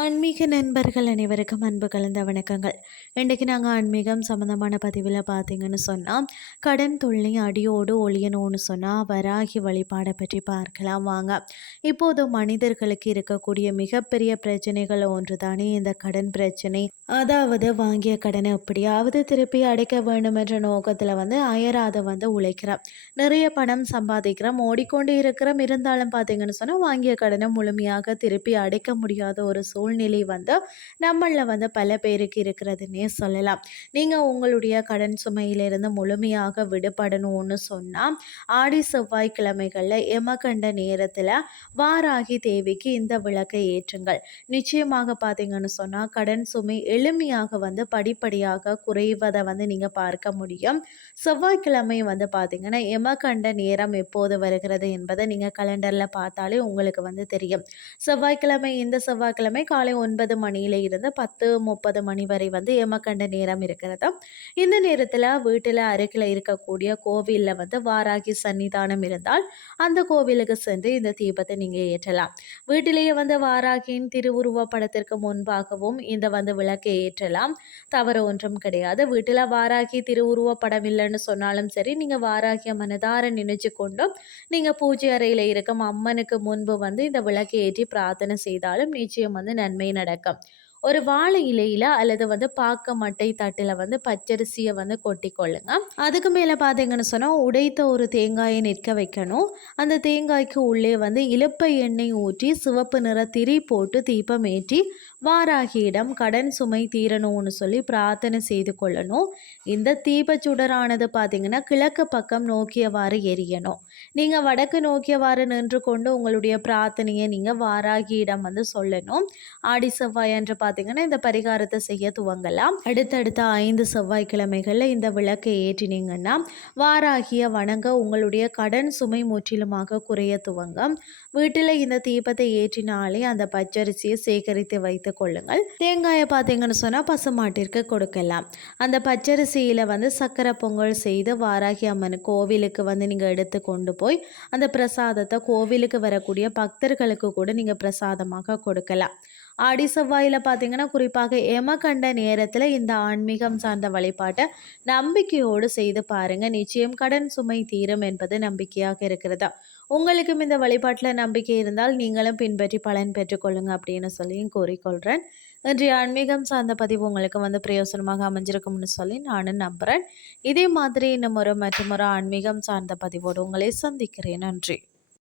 ஆன்மீக நண்பர்கள் அனைவருக்கும் அன்பு கலந்த வணக்கங்கள். இன்றைக்கு நாங்கள் ஆன்மீகம் சம்மந்தமான பதிவில் பார்த்தீங்கன்னு சொன்னால் கடன் தொல்லை அடியோடு ஒளியணும்னு சொன்னால் வராகி வழிபாடை பற்றி பார்க்கலாம் வாங்க. இப்போது மனிதர்களுக்கு இருக்கக்கூடிய மிகப்பெரிய பிரச்சனைகள் ஒன்று தானே இந்த கடன் பிரச்சனை. அதாவது வாங்கிய கடனை எப்படியாவது திருப்பி அடைக்க வேண்டும் என்ற நோக்கத்தில் வந்து அயராத வந்து உழைக்கிறோம். நிறைய பணம் சம்பாதிக்கிறோம் ஓடிக்கொண்டு இருக்கிறோம். இருந்தாலும் பார்த்தீங்கன்னு சொன்னால் வாங்கிய கடனை முழுமையாக திருப்பி அடைக்க முடியாத ஒரு சூழ்நிலை வந்து நம்மளில் வந்து பல பேருக்கு இருக்கிறதுனே சொல்லலாம். நீங்கள் உங்களுடைய கடன் சுமையிலிருந்து முழுமையாக விடுபடணும்னு சொன்னால் ஆடி செவ்வாய்க்கிழமைகளில் எமகண்ட நேரத்தில் வாராகி தேவிக்கு இந்த விளக்கை ஏற்றுங்கள். நிச்சயமாக பார்த்தீங்கன்னு சொன்னால் கடன் சுமை எளிமையாக வந்து படிப்படியாக குறைவதை வந்து நீங்கள் பார்க்க முடியும். செவ்வாய்க்கிழமை வந்து பார்த்தீங்கன்னா எமகண்ட நேரம் எப்போது வருகிறது என்பதை நீங்கள் கலண்டரில் பார்த்தாலே உங்களுக்கு வந்து தெரியும். செவ்வாய்க்கிழமை இந்த செவ்வாய்க்கிழமை காலை ஒன்பது மணியில இருந்து பத்து முப்பது மணி வரை வந்து ஏமக்கண்ட நேரம் இருக்கிறது. இந்த நேரத்தில் வீட்டில் அருகில் இருக்கக்கூடிய கோவிலில் வந்து வாராகி சன்னிதானம் இருந்தால் அந்த கோவிலுக்கு சென்று இந்த தீபத்தை நீங்கள் ஏற்றலாம். வீட்டிலேயே வந்து வாராகியின் திருவுருவ படத்திற்கு முன்பாகவும் இந்த வந்து விளக்கை ஏற்றலாம். தவறு ஒன்றும் கிடையாது. வீட்டில் வாராகி திருவுருவ படம் இல்லைன்னு சொன்னாலும் சரி நீங்கள் வாராகிய மனதார நினைச்சு கொண்டும் நீங்கள் பூஜை அறையில் இருக்கும் அம்மனுக்கு முன்பு வந்து இந்த விளக்கை ஏற்றி பிரார்த்தனை செய்தாலும் நிச்சயம் வந்து நன்மை தன்மை நடக்கும். ஒரு வாழை இலையில அல்லது வந்து பாக்க மட்டை தட்டில் வந்து பச்சரிசியை வந்து கொட்டி கொள்ளுங்க. அதுக்கு மேலே பார்த்தீங்கன்னு சொன்னால் உடைத்த ஒரு தேங்காயை நிற்க வைக்கணும். அந்த தேங்காய்க்கு உள்ளே வந்து இலப்பை எண்ணெய் ஊற்றி சிவப்பு நிற திரி போட்டு தீபம் ஏற்றி வாராகியிடம் கடன் சுமை தீரணும்னு சொல்லி பிரார்த்தனை செய்து கொள்ளணும். இந்த தீப சுடரானது பார்த்தீங்கன்னா கிழக்கு பக்கம் நோக்கியவாறு எரியணும். நீங்கள் வடக்கு நோக்கியவாறு நின்று கொண்டு உங்களுடைய பிரார்த்தனையை நீங்கள் வாராகியிடம் வந்து சொல்லணும். ஆடி செவ்வாய் என்று பார்த்தீங்கன்னா இந்த பரிகாரத்தை செய்ய துவங்கலாம். அடுத்தடுத்த ஐந்து செவ்வாய்க்கிழமைகளில் இந்த விளக்கை ஏற்றினீங்கன்னா வாராகிய வணங்க உங்களுடைய கடன் சுமை முற்றிலுமாக குறைய துவங்கும். வீட்டில் இந்த தீபத்தை ஏற்றினாலே அந்த பச்சரிசியை சேகரித்து வைத்து கொள்ளுங்கள் தேங்காயை பார்த்தீங்கன்னு சொன்னால் பசுமாட்டிற்கு கொடுக்கலாம். அந்த பச்சரிசியில் வந்து சக்கரை பொங்கல் செய்து வாராகி அம்மன் கோவிலுக்கு வந்து நீங்கள் எடுத்து கொண்டு போய் அந்த பிரசாதத்தை கோவிலுக்கு வரக்கூடிய பக்தர்களுக்கு கூட நீங்கள் பிரசாதமாக கொடுக்கலாம். ஆடி செவ்வாயில் பார்த்தீங்கன்னா குறிப்பாக எமகண்ட நேரத்தில் இந்த ஆன்மீகம் சார்ந்த வழிபாட்டை நம்பிக்கையோடு செய்து பாருங்கள் நிச்சயம் கடன் சுமை தீரும் என்பது நம்பிக்கையாக இருக்கிறது? உங்களுக்கும் இந்த வழிபாட்டில் நம்பிக்கை இருந்தால் நீங்களும் பின்பற்றி பலன் பெற்றுக்கொள்ளுங்க அப்படின்னு சொல்லியும் கூறிக்கொள்கிறேன் இன்றைய ஆன்மீகம் சார்ந்த பதிவு உங்களுக்கு வந்து பிரயோசனமாக அமைஞ்சிருக்கும்னு சொல்லி நானும் நம்புகிறேன் இதே மாதிரி இன்னும் ஒரு மற்றும் ஒரு ஆன்மீகம் சார்ந்த பதிவோடு உங்களை சந்திக்கிறேன். நன்றி.